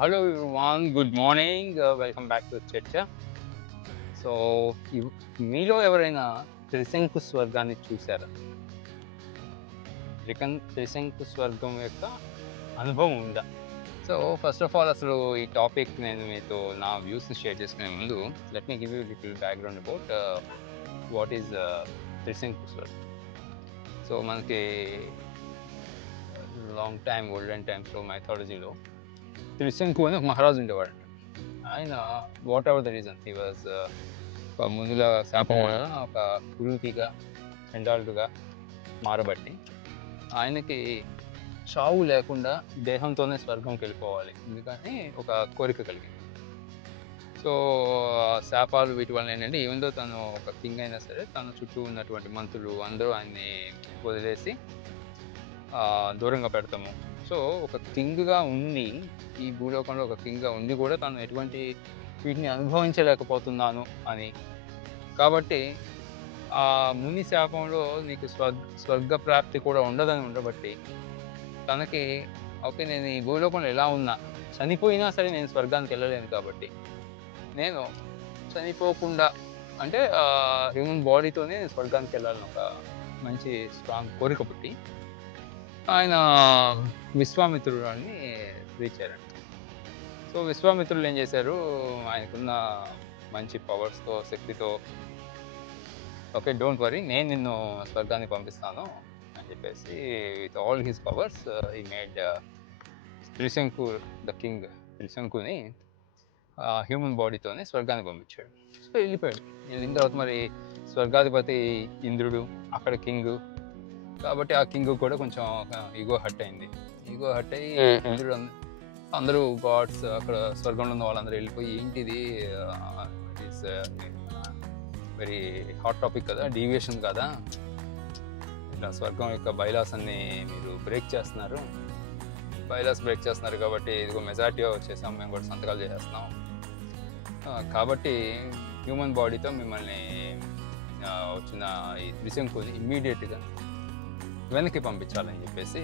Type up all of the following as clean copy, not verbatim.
Hello everyone, good morning. Welcome back to Churcha. So మీలో ఎవరైనా త్రిశంకు స్వర్గాన్ని చూసారా? త్రిశంకు స్వర్గం యొక్క అనుభవం ఉందా? సో ఫస్ట్ ఆఫ్ ఆల్ అసలు ఈ టాపిక్ నేను మీతో నా వ్యూస్ని షేర్ చేసుకునే ముందు let me give you little background about what is Trishanku Swargam. So మనకి లాంగ్ టైమ్ ఓల్డెన్ టైమ్స్లో మైథాలజీలో త్రిశంకు అని ఒక మహారాజు ఉండేవాడు. ఆయన what ever the reason he was ఒక మునుల శాపం వలన ఒక కురూపిగా చండాలుడుగా మారబట్టి ఆయనకి చావు లేకుండా దేహంతోనే స్వర్గంకి వెళ్ళిపోవాలి ఎందుకని ఒక కోరిక కలిగింది. సో శాపాలు వీటి వల్ల ఏంటంటే ఈవెందో తను ఒక కింగ్ అయినా సరే తన చుట్టూ ఉన్నటువంటి మంత్రులు అందరూ ఆయన్ని వదిలేసి దూరంగా పెడతాము. సో ఒక కింగ్గా ఉండి ఈ భూలోకంలో ఒక కింగ్గా ఉండి కూడా తను ఎటువంటి వీటిని అనుభవించలేకపోతున్నాను అని, కాబట్టి ఆ ముని శాపంలో నీకు స్వర్గ ప్రాప్తి కూడా ఉండదని ఉండబట్టి తనకి ఓకే నేను ఈ భూలోకంలో ఎలా ఉన్నా చనిపోయినా సరే నేను స్వర్గానికి వెళ్ళలేను, కాబట్టి నేను చనిపోకుండా అంటే హ్యూమన్ బాడీతోనే స్వర్గానికి వెళ్ళాలని ఒక మంచి స్ట్రాంగ్ కోరిక పుట్టి ఆయన విశ్వామిత్రుడిని పిలిచారండి. సో విశ్వామిత్రులు ఏం చేశారు, ఆయనకున్న మంచి పవర్స్తో శక్తితో ఓకే డోంట్ వరీ నేను నిన్ను స్వర్గానికి పంపిస్తాను అని చెప్పేసి విత్ ఆల్ హిస్ పవర్స్ ఈ made Trishanku the king త్రిశంకుని human బాడీతోనే స్వర్గానికి పంపించాడు. సో వెళ్ళిపోయాడు. వెళ్ళిన తర్వాత మరి స్వర్గాధిపతి ఇంద్రుడు అక్కడ కింగ్, కాబట్టి ఆ కింగ్ కూడా కొంచెం ఈగో హర్ట్ అయింది. ఈగో హర్ట్ అయ్యి ఇంద్రుడు అందరూ గాడ్స్ అక్కడ స్వర్గంలో ఉన్న వాళ్ళందరూ వెళ్ళిపోయి ఏంటిది ఇట్స్ వెరీ హాట్ టాపిక్ కదా, డీవియేషన్ కదా, ఇట్లా స్వర్గం యొక్క బైలాస్ అన్ని మీరు బ్రేక్ చేస్తున్నారు కాబట్టి ఇదిగో మెజారిటీగా వచ్చేసాం, మేము కూడా సంతకాలు చేసేస్తున్నాం, కాబట్టి హ్యూమన్ బాడీతో మిమ్మల్ని వచ్చిన ఈ త్రిశంకుని ఇమ్మీడియట్గా వెనక్కి పంపించాలని చెప్పేసి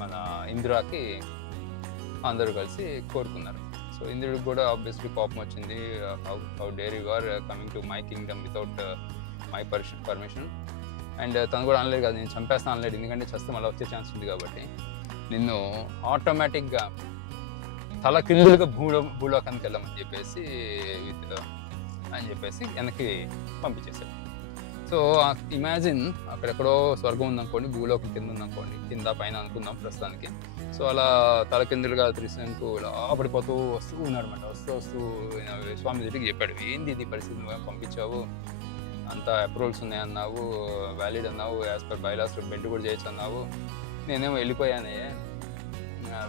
మన ఇంద్రాకి అందరూ కలిసి కోరుకున్నారు. సో ఇంద్రుడికి కూడా ఆబ్వియస్లీ కోపం వచ్చింది. How dare you are coming to my Kingdom without my permission, and తను కూడా అనలేదు కదా నేను చంపేస్తాను అనలేదు, ఎందుకంటే చస్తే మళ్ళీ వచ్చే ఛాన్స్ ఉంది కాబట్టి నిన్ను ఆటోమేటిక్గా తల కిందులుగా భూలోకానికి వెళ్ళమని చెప్పేసి వెనక్కి పంపించేశాడు. సో ఇమాజిన్ అక్కడెక్కడో స్వర్గం ఉందనుకోండి, భూలోకం కింద ఉందనుకోండి, కింద పైన అనుకుందాం ప్రస్తుతానికి. సో అలా తలకిందులుగా త్రిశంకు పడిపోతూ వస్తూ ఉన్నాడు అనమాట. వస్తూ స్వామి దగ్గరికి చెప్పాడు, ఏంది ఇది పరిస్థితి, నువ్వేం పంపించావు, అంత అప్రూవల్స్ ఉన్నాయన్నావు, వ్యాలిడ్ అన్నావు, యాజ్ పర్ బైలాస్ బెండ్ కూడా చేయొచ్చు అన్నావు, నేనేమో వెళ్ళిపోయానే,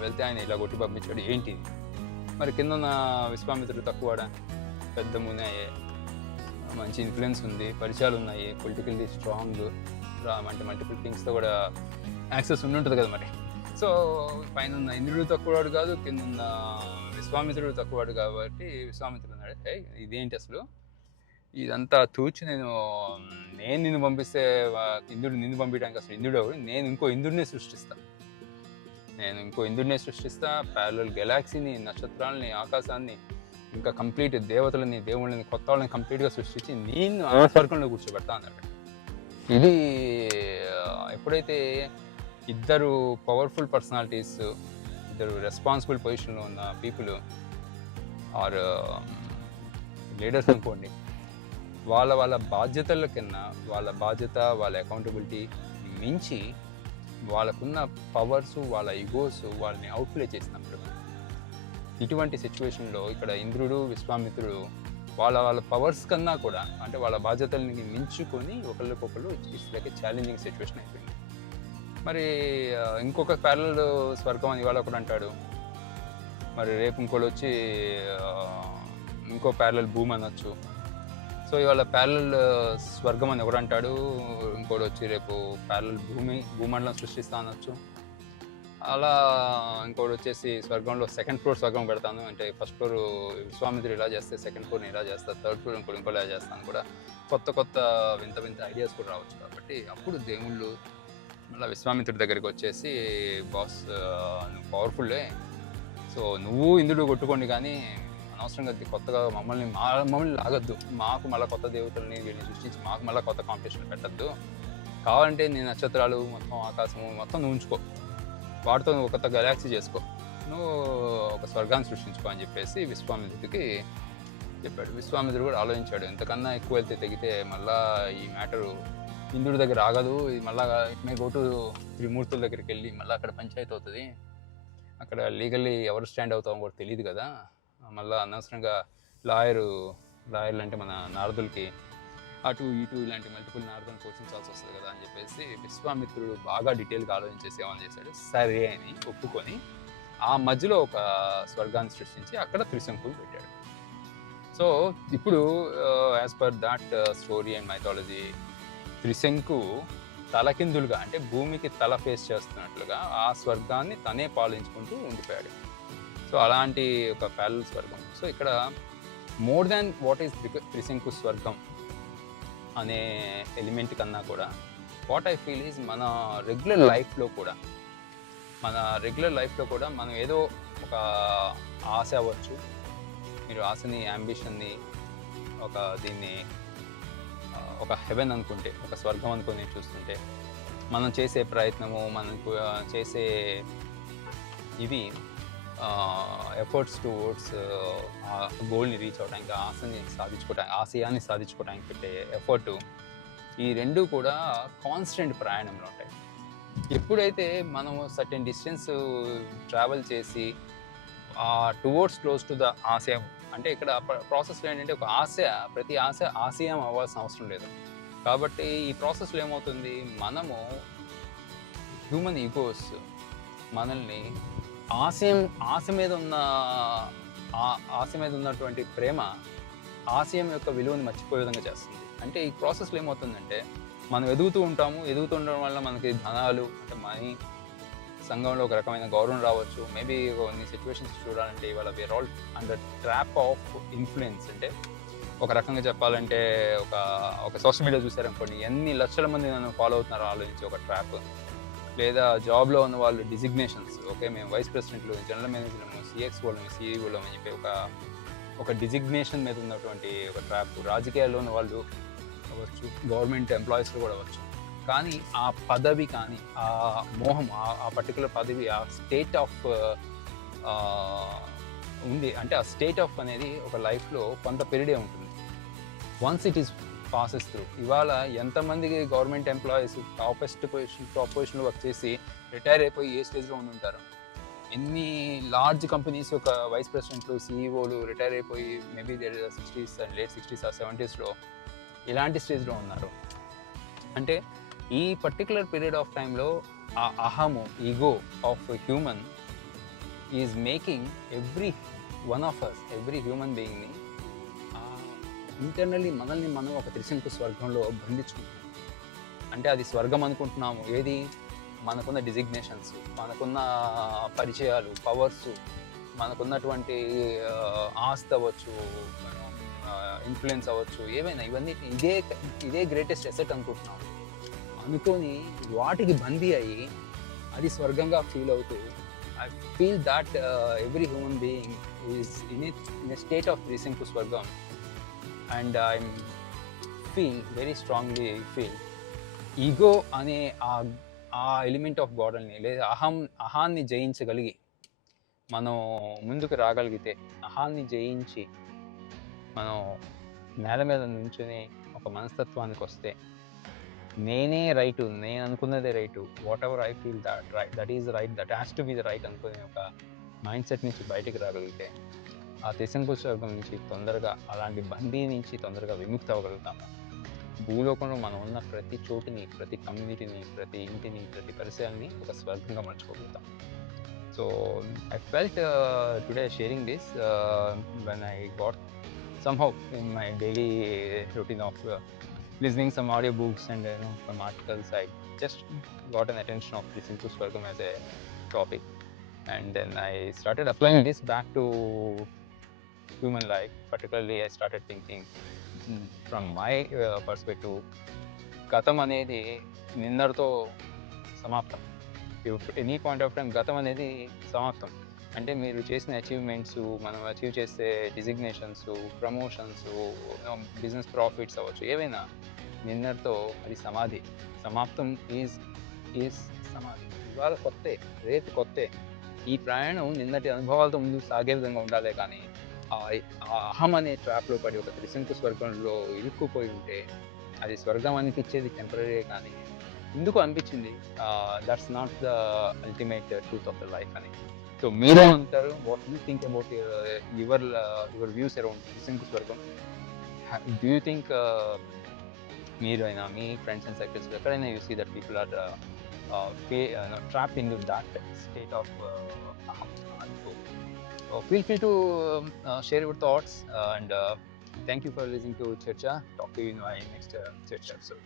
వెళ్తే ఆయన ఇలా కొట్టి పంపించాడు, ఏంటి మరి కింద ఉన్న విశ్వామిత్రుడు తక్కువడా, పెద్ద ముని అయ్యే, మంచి ఇన్ఫ్లుయెన్స్ ఉంది, పరిచయాలు ఉన్నాయి, పొలిటికల్లీ స్ట్రాంగ్, అంటే మల్టిపుల్ థింగ్స్తో కూడా యాక్సెస్ ఉండుంటుంది కదా మరి. సో పైన ఉన్న ఇంద్రుడు తక్కువవాడు కాదు, కింద ఉన్న విశ్వామిత్రుడు తక్కువవాడు, కాబట్టి విశ్వామిత్రుడు అన్నాడు, హే ఇదేంటి అసలు ఇదంతా తూచి, నేను నిన్ను పంపిస్తే ఇంద్రుడు నిన్ను పంపించడానికి అసలు ఇంద్రుడు ఎవరు, నేను ఇంకో ఇంద్రుడినే సృష్టిస్తా, ప్యారలల్ గెలాక్సీని, నక్షత్రాలని, ఆకాశాన్ని, ఇంకా కంప్లీట్ దేవతలని, దేవుళ్ళని, కొత్త వాళ్ళని కంప్లీట్గా సృష్టించి నేను ఆ స్వర్గంలో కూర్చోబెడతా అన్నాడు. ఇది ఎప్పుడైతే ఇద్దరు పవర్ఫుల్ పర్సనాలిటీస్, ఇద్దరు రెస్పాన్సిబుల్ పొజిషన్లో ఉన్న పీపుల్ ఆర్ లీడర్స్ అనుకోండి, వాళ్ళ బాధ్యతల కింద వాళ్ళ బాధ్యత, వాళ్ళ అకౌంటబిలిటీ మించి వాళ్ళకున్న పవర్స్, వాళ్ళ ఈగోస్ వాళ్ళని అవుట్ప్లే చేసినప్పుడు, ఇటువంటి సిచ్యువేషన్లో ఇక్కడ ఇంద్రుడు విశ్వామిత్రుడు వాళ్ళ పవర్స్ కన్నా కూడా, అంటే వాళ్ళ బాధ్యతల్ని మించుకొని ఒకళ్ళకొకళ్ళు it's like A challenging situation అయిపోయింది. మరి ఇంకొక ప్యారలల్ స్వర్గం అని ఇవాళ ఒకడు అంటాడు, మరి రేపు ఇంకోటి వచ్చి ఇంకో ప్యారలల్ భూమి అనొచ్చు. సో ఇవాళ ప్యారలల్ స్వర్గం అని ఒకడు అంటాడు, ఇంకోటి వచ్చి రేపు ప్యారలల్ భూమండలం సృష్టిస్తా అనొచ్చు. అలా ఇంకోటి వచ్చేసి స్వర్గంలో సెకండ్ ఫ్లోర్ స్వర్గం పెడతాను అంటే, ఫస్ట్ ఫ్లోర్ విశ్వామిత్రుడు ఇలా చేస్తే సెకండ్ ఫ్లోర్ ఇలా చేస్తారు, థర్డ్ ఫ్లోర్ ఇంకోలా చేస్తాను కూడా, కొత్త వింత ఐడియాస్ కూడా రావచ్చు. కాబట్టి అప్పుడు దేవుళ్ళు మళ్ళీ విశ్వామిత్రుడి దగ్గరికి వచ్చేసి, బాస్ నువ్వు పవర్ఫుల్లే, సో సో నువ్వు ఇంద్రుడు కొట్టుకోండి కానీ అనవసరంగా కొత్తగా మమ్మల్ని లాగద్దు, మాకు మళ్ళీ కొత్త దేవతల్ని వీళ్ళని సృష్టించి మాకు మళ్ళీ కొత్త కాంపిటీషన్ పెట్టద్దు. కావాలంటే నీ నక్షత్రాలు మొత్తం ఆకాశము మొత్తం నువ్వు ఉంచుకో, వాటితో నువ్వు కొత్త గెలాక్సీ చేసుకో, నువ్వు ఒక స్వర్గాన్ని సృష్టించుకో అని చెప్పేసి విశ్వామిత్రుడికి చెప్పాడు. విశ్వామిత్రుడు కూడా ఆలోచించాడు, ఎంతకన్నా ఎక్కువ వెళ్తే తెగితే మళ్ళీ ఈ మ్యాటరు ఇంద్రుడి దగ్గర ఆగదు, ఇది మళ్ళీ మే గో టు త్రిమూర్తుల దగ్గరికి వెళ్ళి మళ్ళీ అక్కడ పంచాయతీ అవుతుంది, అక్కడ లీగల్లీ ఎవరు స్టాండ్ అవుతామో కూడా తెలియదు కదా, మళ్ళీ అనవసరంగా లాయర్లు అంటే మన నారదులకి అటు ఇటు ఇలాంటి మల్టిపుల్ నారదులను పోషించాల్సి వస్తుంది కదా అని చెప్పేసి విశ్వామిత్రుడు బాగా డీటెయిల్గా ఆలోచించేసి ఏమని చేశాడు, సరే అని ఒప్పుకొని ఆ మధ్యలో ఒక స్వర్గాన్ని సృష్టించి అక్కడ త్రిశంకులు పెట్టాడు. సో ఇప్పుడు as per that story and mythology, Trishanku తలకిందులుగా అంటే భూమికి తల ఫేస్ చేస్తున్నట్లుగా ఆ స్వర్గాన్ని తనే పాలించుకుంటూ ఉండిపోయాడు. సో అలాంటి ఒక ప్యారలల్ స్వర్గం. సో ఇక్కడ మోర్ దాన్ వాట్ ఈస్ త్రిశంకు స్వర్గం అనే ఎలిమెంట్ కన్నా కూడా వాట్ ఐ ఫీల్ ఈజ్ మన రెగ్యులర్ లైఫ్లో కూడా మనం ఏదో ఒక ఆశ అవ్వచ్చు, మీరు ఆశని అంబిషన్ని దీన్ని ఒక హెవెన్ అనుకుంటే, ఒక స్వర్గం అనుకుని చూస్తుంటే, మనం చేసే ప్రయత్నము, మనకు చేసే ఇవి ఎఫర్ట్స్ టువర్డ్స్ ఆ గోల్ని రీచ్ అవడానికి, ఆశయాన్ని సాధించుకోవడానికి పెట్టే ఎఫర్టు, ఈ రెండు కూడా కాన్స్టెంట్ ప్రయాణంలో ఉంటాయి. ఎప్పుడైతే మనము సర్టెన్ డిస్టెన్స్ ట్రావెల్ చేసి టువర్డ్స్ క్లోజ్ టు ద ఆశయం, అంటే ఇక్కడ ప్రాసెస్లో ఏంటంటే ఒక ప్రతి ఆశయం అవ్వాల్సిన అవసరం లేదు. కాబట్టి ఈ ప్రాసెస్లో ఏమవుతుంది, మనము హ్యూమన్ ఈగోస్ మనల్ని ఆశ మీద ఉన్నటువంటి ప్రేమ ఆశయం యొక్క విలువని మర్చిపోయే విధంగా చేస్తుంది. అంటే ఈ ప్రాసెస్లో ఏమవుతుందంటే మనం ఎదుగుతుండడం వల్ల మనకి ధనాలు అంటే మనీ, సంఘంలో ఒక రకమైన గౌరవం రావచ్చు, మేబీ కొన్ని సిచ్యువేషన్స్ చూడాలంటే ఇవాళ wear all under trap of influence. అంటే ఒక రకంగా చెప్పాలంటే ఒక సోషల్ మీడియా చూసారనుకోండి, ఎన్ని లక్షల మంది నన్ను ఫాలో అవుతున్నారో ఆలోచించి ఒక ట్రాప్, లేదా జాబ్లో ఉన్న వాళ్ళు డిజిగ్నేషన్స్, ఓకే మేము వైస్ ప్రెసిడెంట్లు, జనరల్ మేనేజర్లు, సిఎక్స్ఓలని, సిఈఓలు అని చెప్పి ఒక డిజిగ్నేషన్ మీద ఉన్నటువంటి ఒక ట్రాప్, రాజకీయాల్లో ఉన్న వాళ్ళు అవ్వచ్చు, గవర్నమెంట్ ఎంప్లాయీస్లో కూడా అవ్వచ్చు. కానీ ఆ పదవి కానీ ఆ మోహం, ఆ పర్టికులర్ పదవి, ఆ స్టేట్ ఆఫ్ ఉంది అంటే ఆ స్టేట్ ఆఫ్ అనేది ఒక లైఫ్లో కొంత పీరియడే ఉంటుంది. Once it is passes through. ఇవాళ ఎంతమంది గవర్నమెంట్ ఎంప్లాయీస్ టాప్ పొజిషన్లో వర్క్ చేసి రిటైర్ అయిపోయి ఏ స్టేజ్లో ఉంటారు, ఎన్ని లార్జ్ కంపెనీస్ ఒక వైస్ ప్రెసిడెంట్లు, సిఈఓలు రిటైర్ అయిపోయి maybe their 60s and late 60s or 70sలో ఇలాంటి స్టేజ్లో ఉన్నారు. అంటే ఈ పర్టికులర్ పీరియడ్ ఆఫ్ టైంలో ఆ అహము, ego of human is making every one of us, every human బీయింగ్ని ఇంటర్నల్లీ మనల్ని మనం ఒక త్రిశంకు స్వర్గంలో బంధించుకుంటున్నాం. అంటే అది స్వర్గం అనుకుంటున్నాము. ఏది? మనకున్న డిజిగ్నేషన్స్, మనకున్న పరిచయాలు, పవర్స్, మనకున్నటువంటి ఆస్తి అవ్వచ్చు, ఇన్ఫ్లుయెన్స్ అవ్వచ్చు, ఏమైనా ఇవన్నీ ఇదే గ్రేటెస్ట్ అసెట్ అనుకుంటున్నాము. అనుకొని వాటికి బందీ అయ్యి అది స్వర్గంగా ఫీల్ అవుతూ, I feel that every human being is in a state of Trishanku Swargam. And I very strongly feel ego అనే ఆ ఎలిమెంట్ ఆఫ్ గాడ్ని, లేదా అహాన్ని జయించగలిగి మనం ముందుకు రాగలిగితే, అహాన్ని జయించి మనం నేల మీద నుంచుని ఒక మనస్తత్వానికి వస్తే, నేనే రైటు, నేను అనుకున్నదే right, what ever I feel that is right, that has to be the right అనుకునే ఒక మైండ్ సెట్ నుంచి బయటికి రాగలిగితే ఆ త్రిశంకు స్వర్గం నుంచి తొందరగా, అలాంటి బందీ నుంచి తొందరగా విముక్తి అవ్వగలుగుతాము. భూలోకంలో మనం ఉన్న ప్రతి చోటుని, ప్రతి కమ్యూనిటీని, ప్రతి ఇంటిని, ప్రతి పరిసరాన్ని ఒక స్వర్గంగా మర్చిపోగలుగుతాం. So I felt today sharing this when I got somehow in my daily routine of listening some audiobooks and some articles, I just got an attention of Tzimpu Swargam as a topic, and then I started applying this back to human life. Particularly I started thinking from my perspective, గతం అనేది నిన్నటితో సమాప్తం. Any point of time గతం అనేది సమాప్తం. అంటే మీరు చేసిన అచీవ్మెంట్స్, మనం అచీవ్ చేసే డిజిగ్నేషన్స్, ప్రమోషన్స్, బిజినెస్ ప్రాఫిట్స్ అవ్వచ్చు, ఏవైనా నిన్నటితో అది సమాధి. సమాప్తం ఈజ్ సమాధి. ఇవాళ కొత్తే, రేపు కొత్తే. ఈ ప్రయాణం నిన్నటి అనుభవాలతో ముందుకు సాగే విధంగా ఉండాలే కానీ ఆ అహం అనే ట్రాప్లో పడి ఒక త్రిశంకు స్వర్గంలో ఇరుక్కుపోయి ఉంటే అది స్వర్గం అనిపించేది టెంపరీ కానీ ఎందుకు అనిపించింది that's not the ultimate truth of the life అని. సో మీరేమంటారు? What you think about your views around Trishanku Swargam? Do you think మీరు అయినా మీ ఫ్రెండ్స్ అండ్ సర్కిల్స్ ఎక్కడైనా you see that people are trapped into that state of aham. So feel free to share your thoughts and thank you for listening to Churcha. Talk to you in my next Churcha episode.